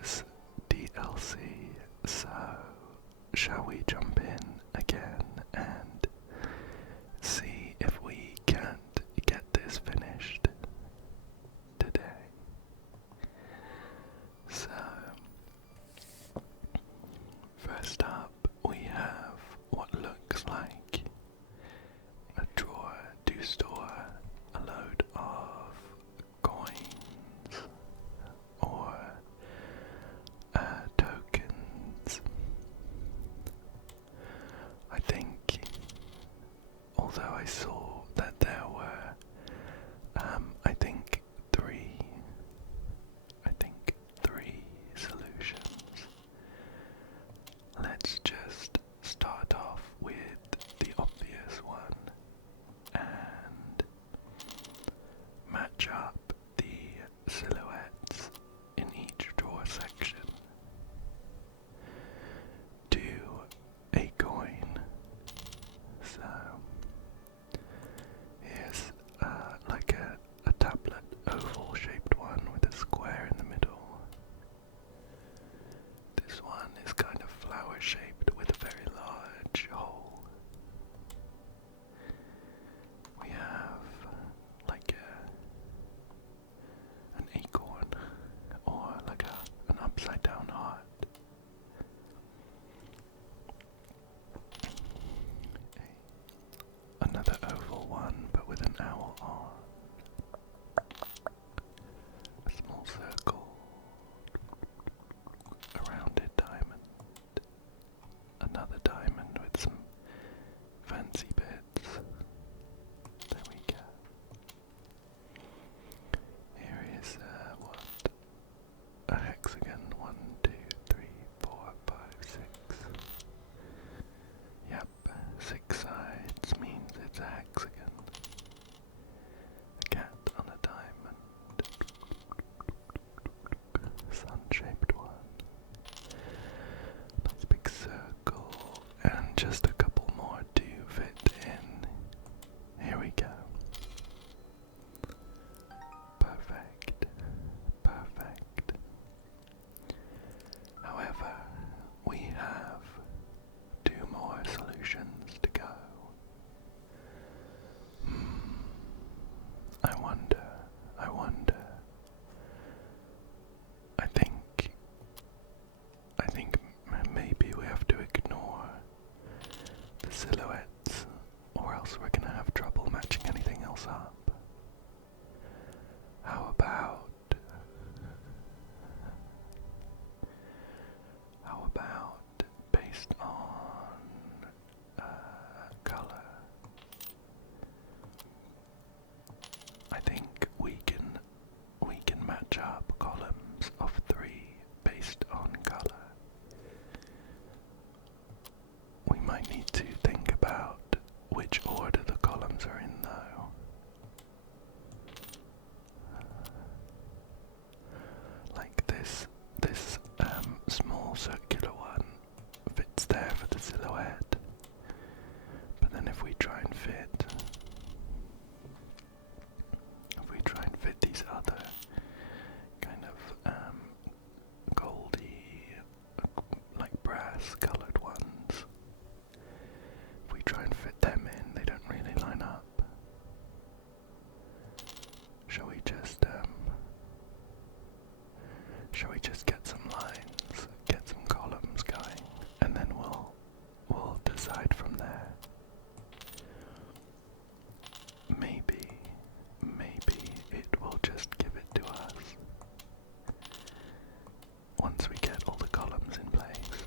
was DLC, so shall we jump in again and see if we can't get this finished today? So, first up we have what looks like a drawer to store a load of coins or tokens. I think, although I saw that there were, I think three solutions. Let's just start off with the obvious one and match up the silhouettes in each drawer section to a coin. So here's like a tablet oval shaped one with a square in the middle. This one is kind of flower shaped with a very large hole. We have like an acorn or like an upside down heart. Another oval one but with an owl on. A small circle. A rounded diamond. Another diamond with some fancy bits. There we go. Here is what? A hexagon. 1, 2, 3, 4, 5, 6. Yep, 6 sides means it's a hexagon. A cat on a diamond. Sun-shaped one. Nice big circle. And just a couple more to fit in. Here we go. Perfect. Perfect. However, we have 2 more solutions to go. I wonder. I think maybe we have to ignore the silhouettes, or else we're gonna have trouble matching anything else up. How about based on color? I think we can match up columns of 3 based on color. We might need to think about which order the columns are in though. Like this small circular one fits there for the silhouette, but then if we try and fit these other kind of goldy, like brass colored ones, if we try and fit them in, they don't really line up. Shall we just get some lines, get some columns going, and then we'll decide from there. Maybe it will just give it to us once we get all the columns in place.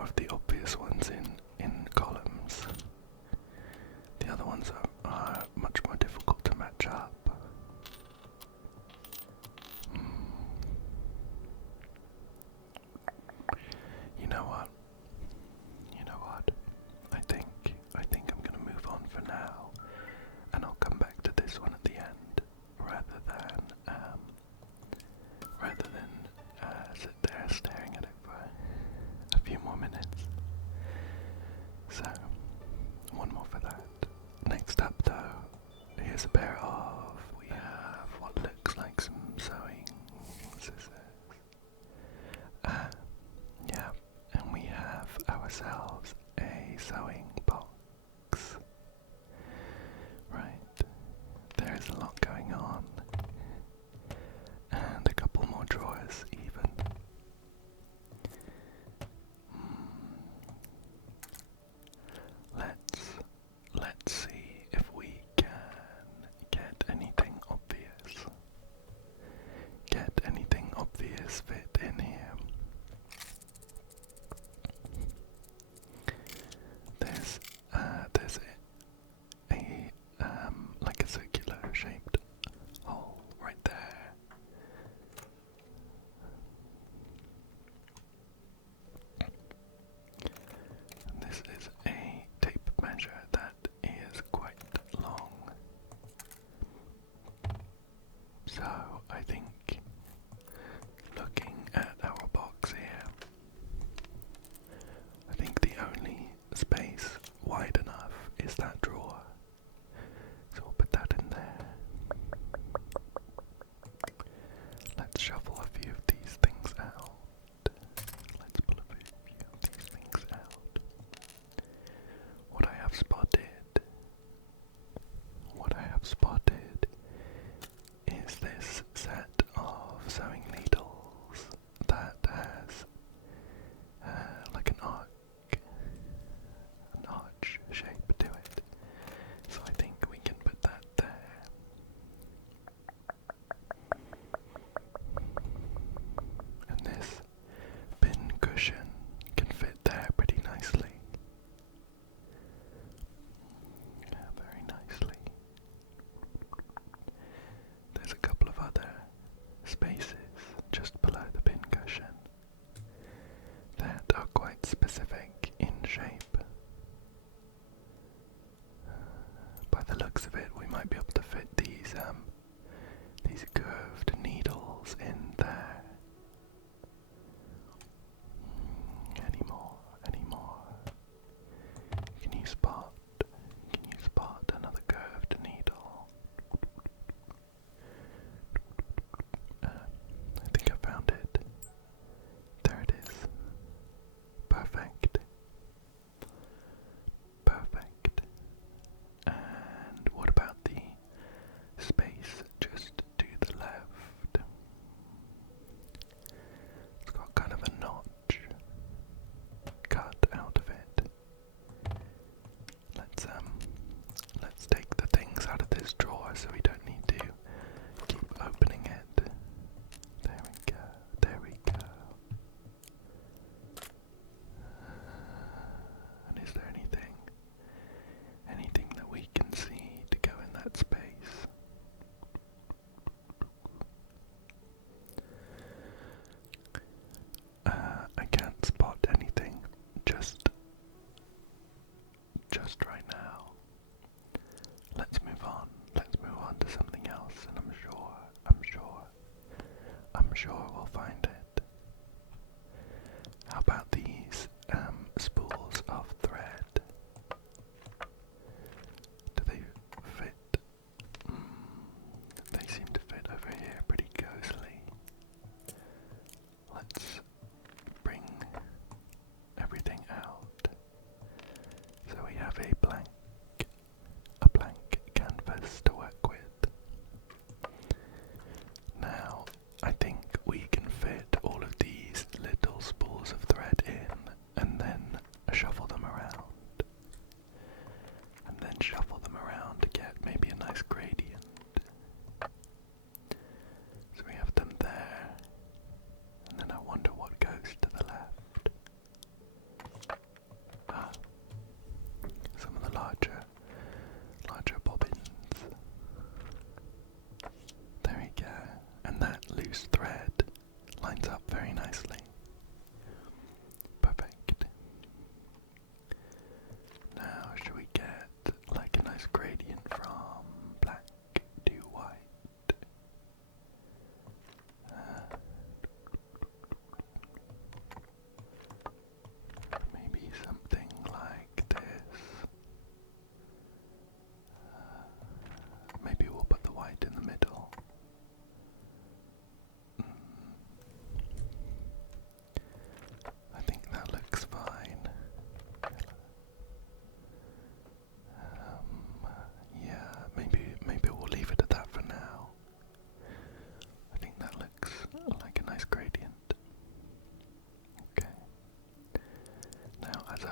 more of the obvious ones in columns. The other ones are much more difficult to match up. You know what? I think I'm gonna move on for now, and I'll come back to this one at the end, rather than sit there staring at it for a few more minutes. So, one more for that. Next up though, here's a pair of, we have what looks like some sewing scissors. Yeah, and we have ourselves a sewing box. Right, there's a lot going on. And a couple more drawers even. Let's see if we can get anything obvious. Get anything obvious fit in here. There's a like a circular shaped hole right there. And this is a tape measure that is quite long. So I think, looking at our box here, I think the only space wide enough is that drawer. So we'll put that in there. Let's shuffle a few of these things out. Let's pull a few of these things out. What I have spotted is this set of sewing needles that has like an arch shape to it. So I think we can put that there. And this pin cushion can fit there pretty nicely. Yeah, very nicely. There's a couple of other spaces just below the pin cushion that are quite specific in shape. By the looks of it, we might be able to fit these curved needles in there. Any more? Can you spot another curved needle? I think I found it. There it is. Perfect.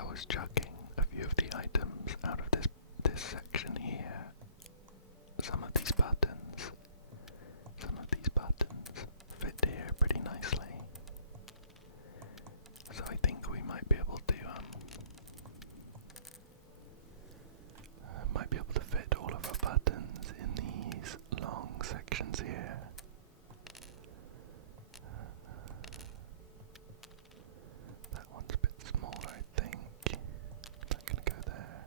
was chucking a few of the items out of this section here. Some of these buttons fit here pretty nicely. So I think we might be able to fit all of our buttons in these long sections here. That one's a bit smaller, I think. Is that gonna go there?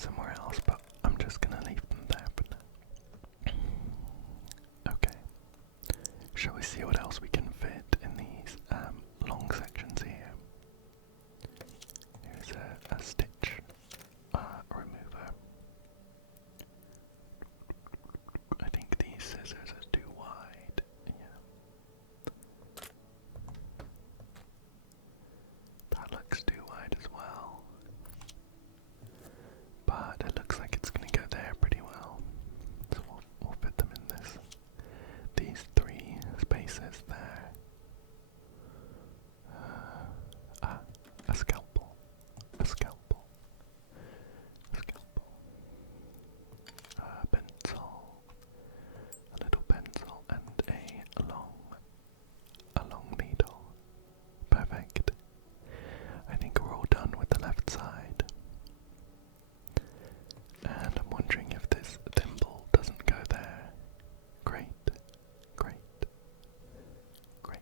somewhere else, but I'm just gonna leave them there for now. Okay. Shall we see what else we can fit in these long sections here? Here's a stitch remover. I think these scissors are too wide. Yeah. That looks too wide as well. But it looks like it's going to go there pretty well. So we'll fit them in these three spaces there. A scalpel. A scalpel. A scalpel. A pencil. A little pencil and a long needle. Perfect. I think we're all done with the left side. And I'm wondering if this thimble doesn't go there. Great, great, great.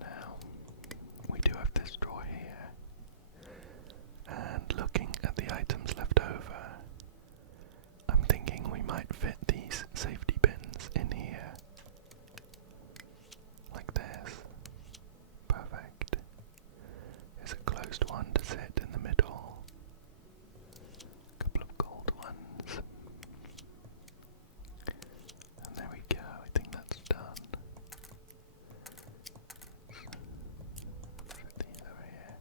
Now, we do have this drawer here. And looking at the items left over, I'm thinking we might fit these safety pins in here. Like this. Perfect. There's a closed one to sit in the middle. A couple of gold ones. And there we go, I think that's done. Put these over here.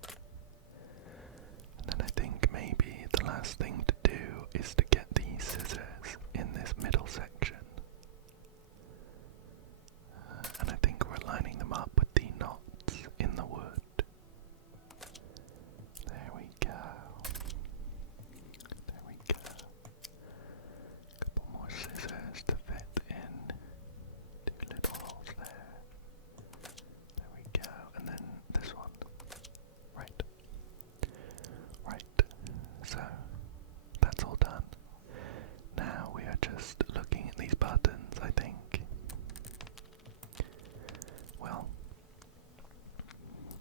And then I think maybe the last thing to do is to get these scissors in this middle section. And I think we're lining them up with the knots in the wood. There we go. There we go. A couple more scissors to fit in. Two little holes there. There we go. And then this one. Right. Right. So, that's all done. Now we are just looking at these buttons, I think. Well,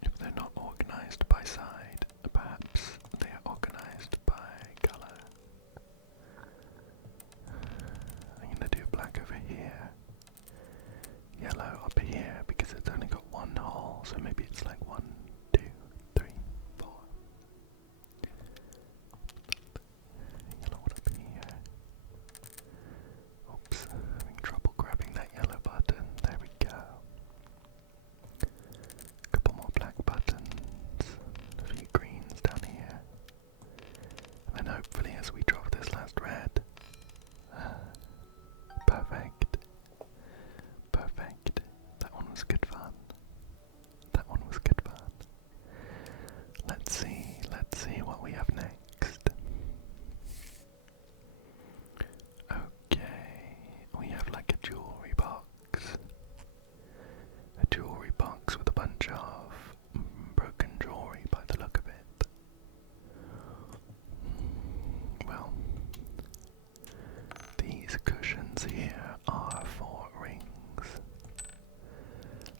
if they're not organized by side, perhaps they are organized by color. I'm going to do black over here, yellow up here because it's only got one hole, so maybe it's like 1, 2, 3, 4. Yellow one up here. Oops, having trouble grabbing that yellow button. There we go. A couple more black buttons, a few greens down here, and then hopefully as we drop this last red, perfect, perfect, that one was good fun, that one was good fun. Let's see what we have next. Okay, we have like a jewelry box. A jewelry box with a bunch of broken jewelry by the look of it. Well, these cushions here are for rings.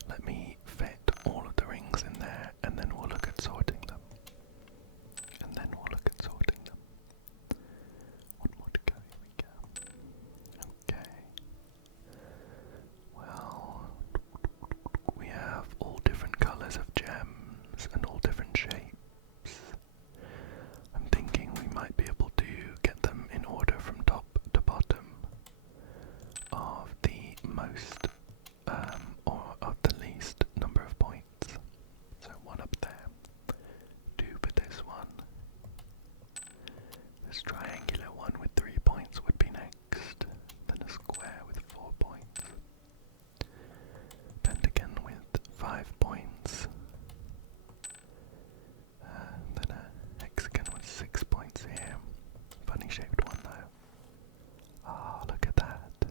Let me fit all of the rings in there and then we'll look at sorting them. One more to go, here we go. Okay. Well, we have all different colours of gems and all different shapes. I'm thinking we might be able to get them in order from top to bottom of the most or of the least number of points. So 1 up there, 2 for this one. This triangular one with 3 points would be next, then a square with 4 points. Pentagon with 5 points. Then a hexagon with 6 points here. Funny shaped one though. Ah, look at that.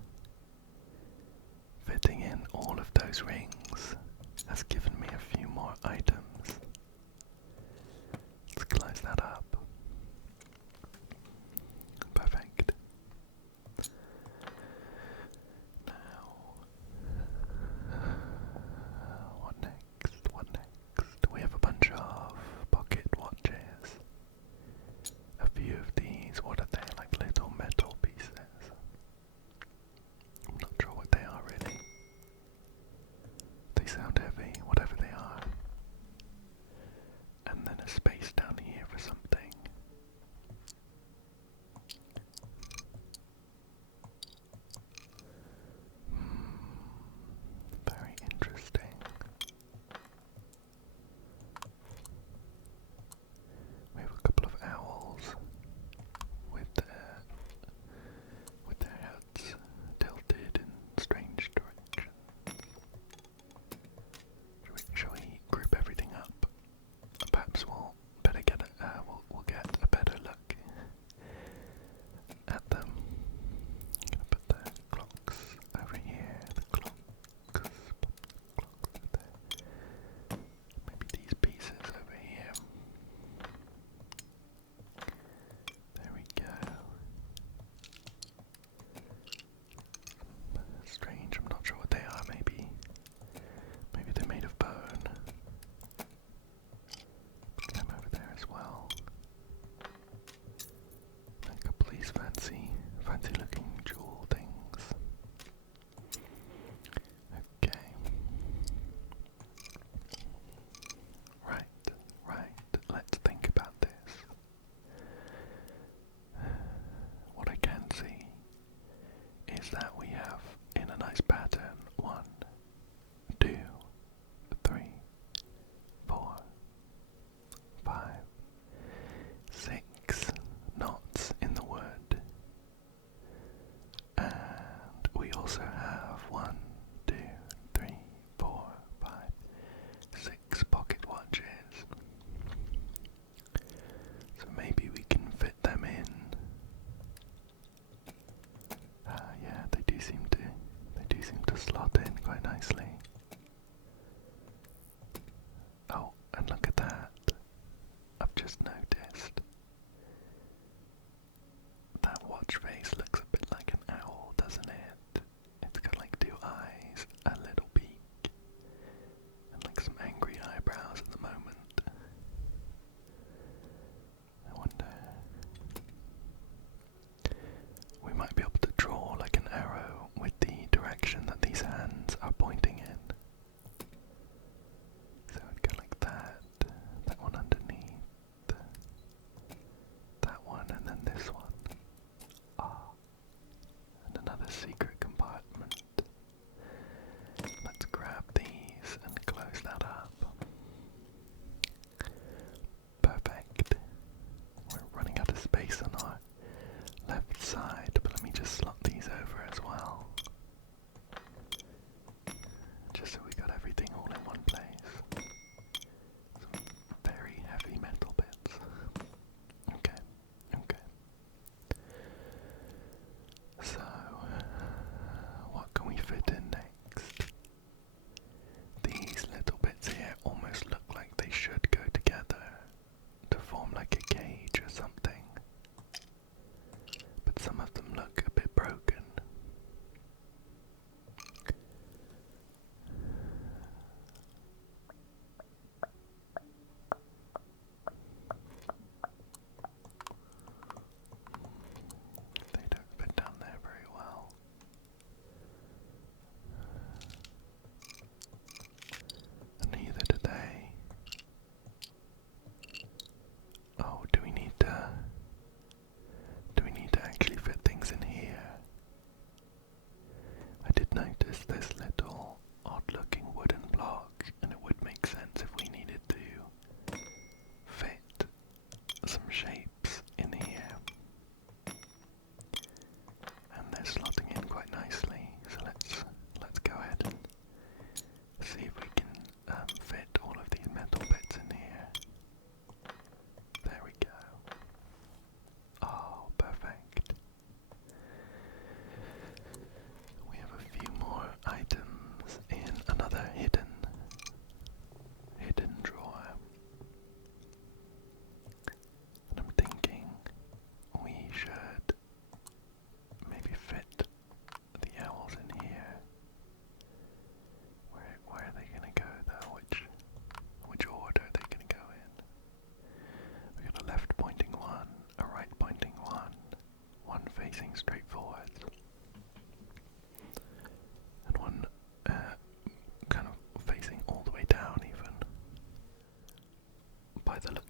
Fitting in all of those rings has given me a few more items. Let's close that up. Perfect. Now, what next?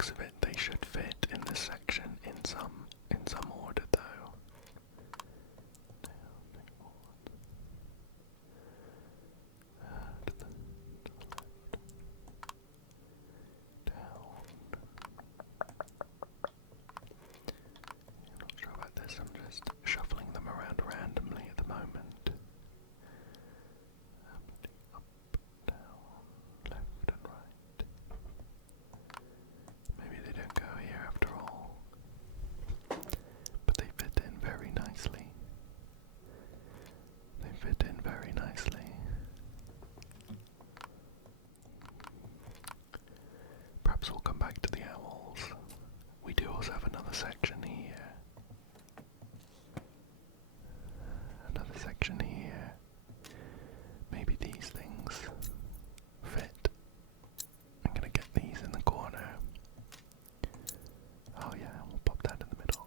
looks of it, they should fit in this section in some order, though. To the left, down. I'm not sure about this. I'm just shuffling them around randomly at the moment. Up, down, left and right. Maybe they don't go here after all. But they fit in very nicely. They fit in very nicely. Perhaps we'll come back to the owls. We do also have another section here. Another section here. Maybe these things fit. I'm gonna get these in the corner. Oh yeah, we'll pop that in the middle.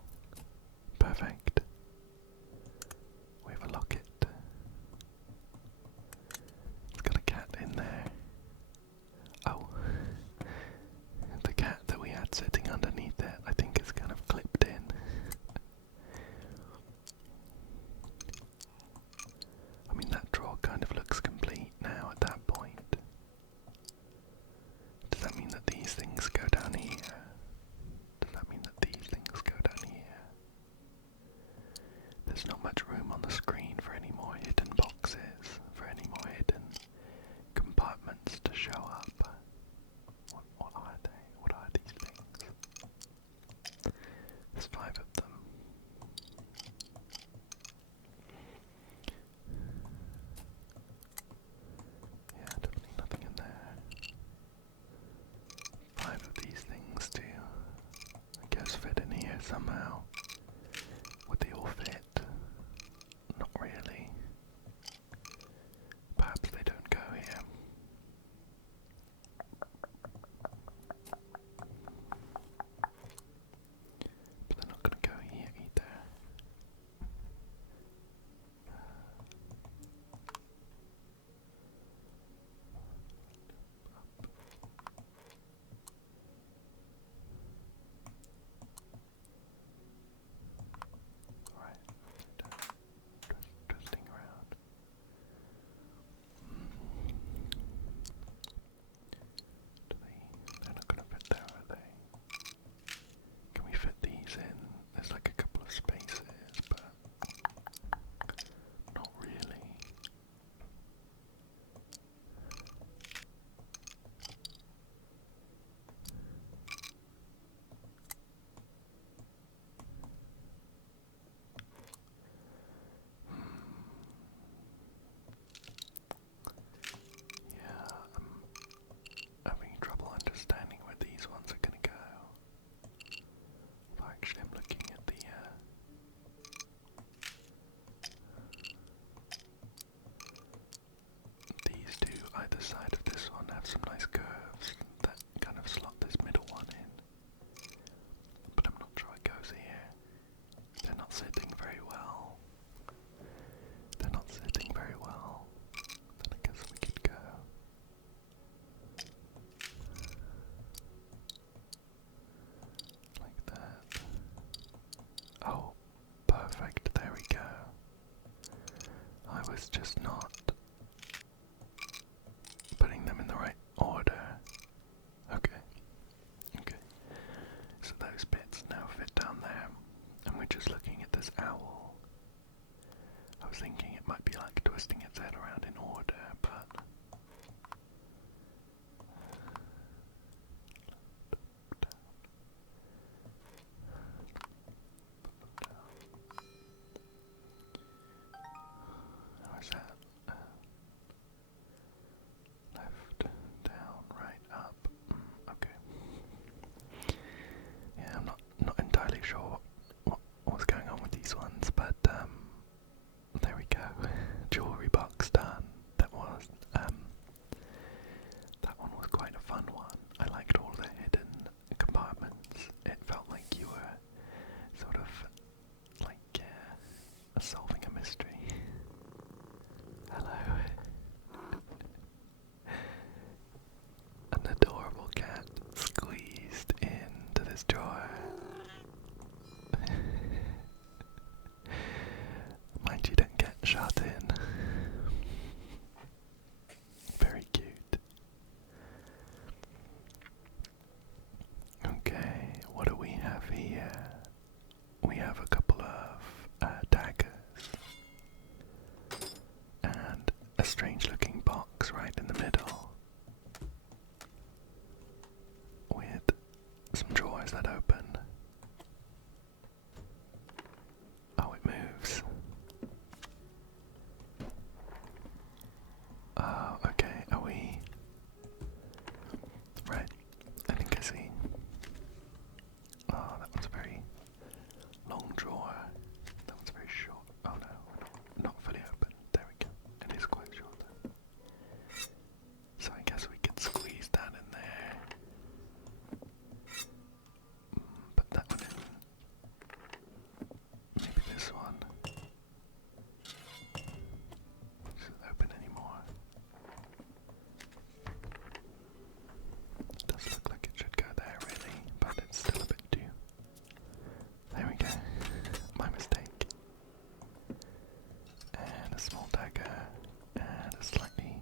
Perfect. We have a locket. It's got a cat in there. Oh. The cat that we had sitting underneath it, I think is kind of clipped in. I mean, that drawer kind of looks complete now at that point. Does that mean that these things go down here? Does that mean that these things go down here? There's not much room on the screen for any more hidden boxes, for any more hidden compartments to show up. What are they? What are these things? There's 5 of them. Yeah, definitely nothing in there. 5 of these things too. I guess fit in here somehow. Would they all fit? Not really. Perhaps they don't go here. But they're not going to go this drawer. Mind you don't get shot in. Very cute. Okay, what do we have here? We have a couple of daggers and a strange looking box right in the middle with some drawers that open. Oh, it moves. Oh, okay, are we... Right, I think I see. Oh, that one's a very long drawer. That one's very short. Oh no, not fully open. There we go. It is quite short though. So I guess we could squeeze that in there. Put that one in. Maybe this one. Does it open anymore? It does look like it should go there really, but it's still a bit too. There we go. My mistake. And a small dagger and a slightly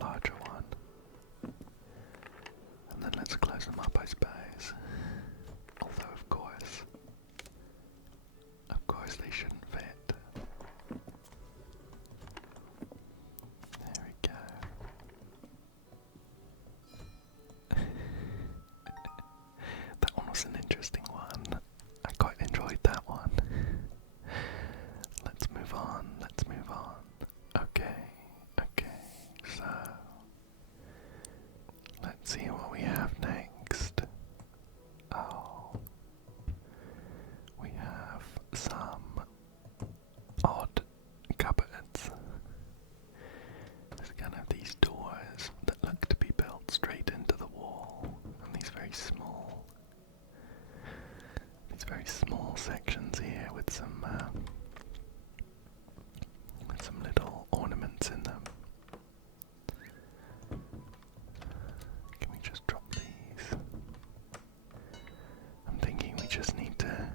larger one. And then let's close them up, I suppose. Although of course they shouldn't fit. There we go. That one was an interesting one. I quite enjoyed that one. Let's move on, let's move on. Okay, so let's see what we have next. Oh, we have some odd cupboards. There's kind of these doors that look to be built straight into the wall, and these very small sections here with some little ornaments in them. Can we just drop these? I'm thinking we just need to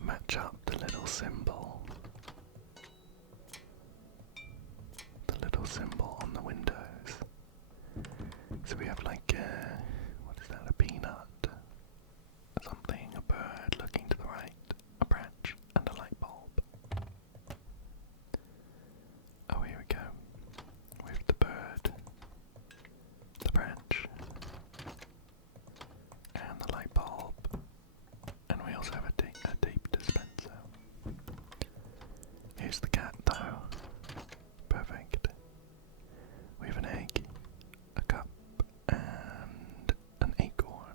match up the little symbol. The little symbol on the windows. So we have like what is that, a peanut? Something, a bird looking to the right, a branch, and a light bulb. Oh, here we go. With the bird, the branch, and the light bulb. And we also have a tape dispenser. Here's the cat though. Perfect. We have an egg, a cup, and an acorn.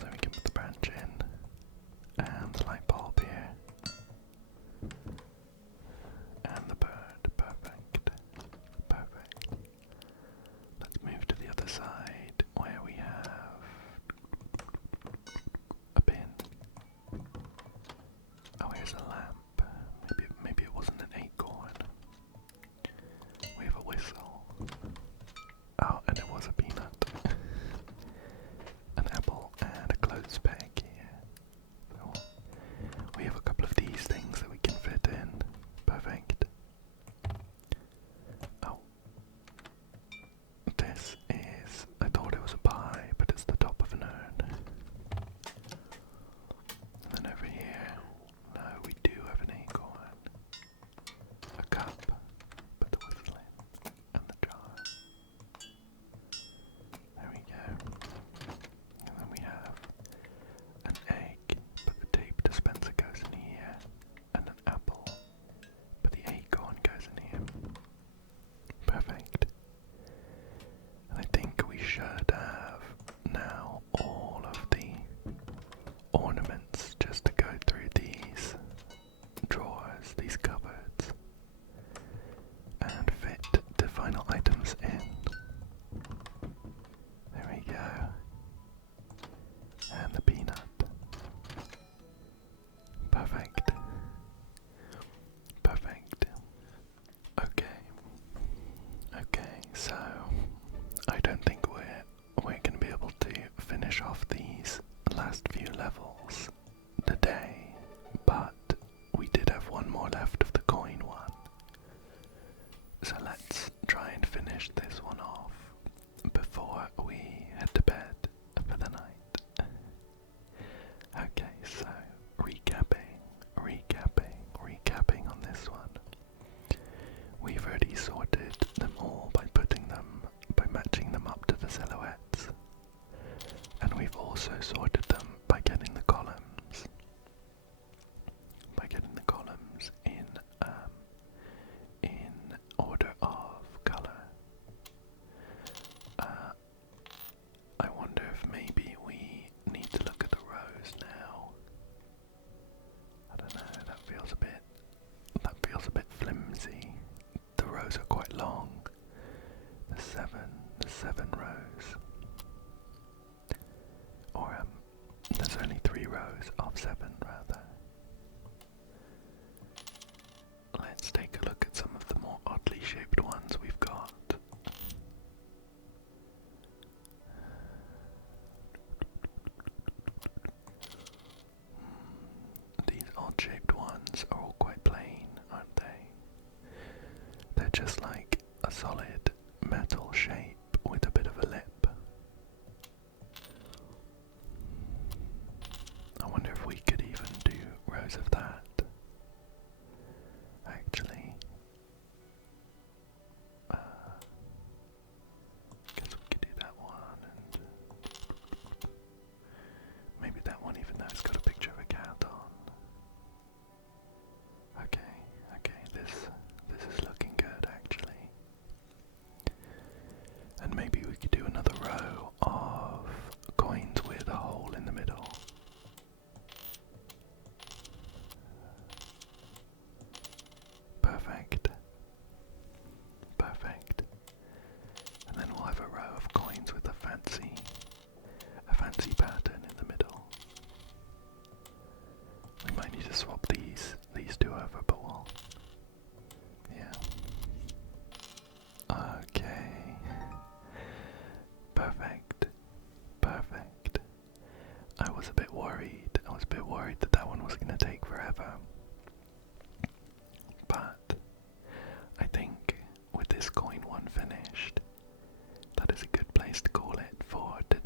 So we can put the branch in, and the light bulb here, and the bird. Perfect. Perfect. Let's move to the other side where we have a bin. Oh, here's a lamp. Maybe it wasn't an acorn. We have a whistle. Oh, and it was a peanut. An apple and a clothes peg here. So we have a couple of these things that we can fit in. Perfect. Oh. This is, I thought it was a pie, but it's the top of an urn. And then over here, no, we do have an acorn. A cup, put the whistle in, and the jar. There we go. And then we have an egg, but the tape dispenser goes in here, and an apple, but the acorn goes in here. Perfect. And I think we should have now all of the ornaments just to go through these drawers, these cupboards, and fit the final items in. There we go. And the peanut. Perfect. Perfect. Okay. Okay, so I don't think we're gonna be able to along the seven rows. Or there's only 3 rows of 7 rather. Let's take a look at some of the more oddly shaped ones we've got. These odd shaped ones are all quite plain, aren't they? They're just like a solid metal shape with a bit of a lip. I wonder if we could even do rows of that. Actually, guess we could do that one, and maybe that one, even though it's got a picture of a cat on. Okay, this is looking good actually. And maybe we could do another row of coins with a hole in the middle. Perfect. Perfect. And then we'll have a row of coins with a fancy pattern in the middle. We might need to swap these two over, but we'll, yeah. Okay. Perfect. Perfect. I was a bit worried. that that one was going to take forever. But I think with this coin one finished, that is a good place to call it for today.